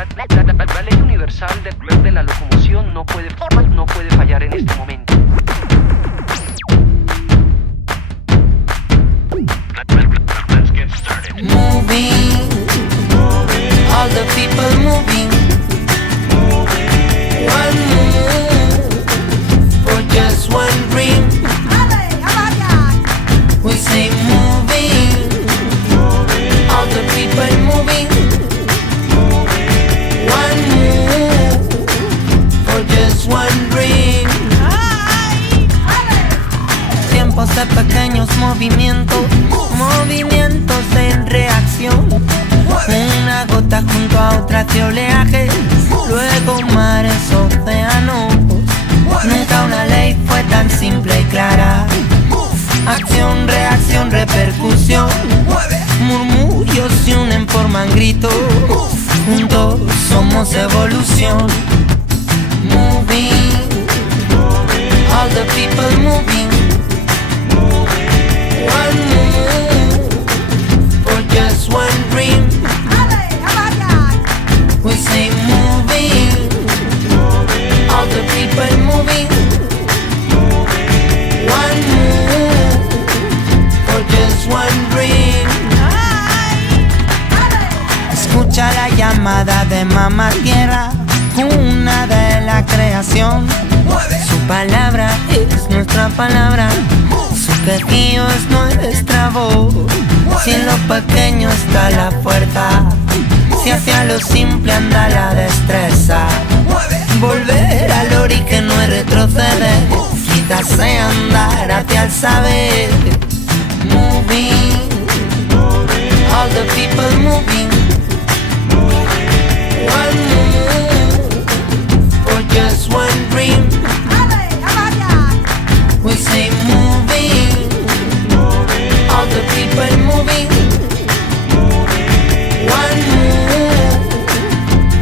La ley universal de la locomoción no puede fallar en este momento. Let's get started. Moving, all the people moving. One move for just one dream. We say moving, all the people moving. One move for just one dream. Tiempos de pequeños movimientos, movimientos en reacción. Una gota junto a otra de oleajes, luego mares, océanos. Nunca una ley fue tan simple y clara. Acción, reacción, repercusión. Murmullos se unen, forman gritos. Juntos somos evolución. Moving, all the people moving. One move for just one dream. We say moving, all the people moving. One move for just one dream. Escucha la llamada de Mamá Tierra, cuna de la creación. Su palabra es nuestra palabra, su quejío es nuestra voz. Si en lo pequeño está la fuerza, si hacia lo simple anda la destreza. Volver al origen no es retroceder, quizás sea andar hacia el saber. Moving, all the people moving. One move for just one dream. We say moving, all the people moving. One move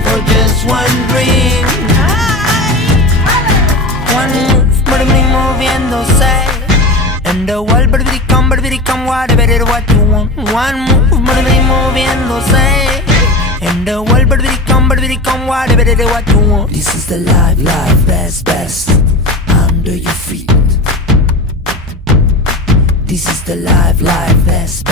for just one dream. One move, moving, moviéndose. And the world, come, what you want. One move, moving, moviéndose. And the world, come, what you want. This is the life, best, under your feet. This is the life, best.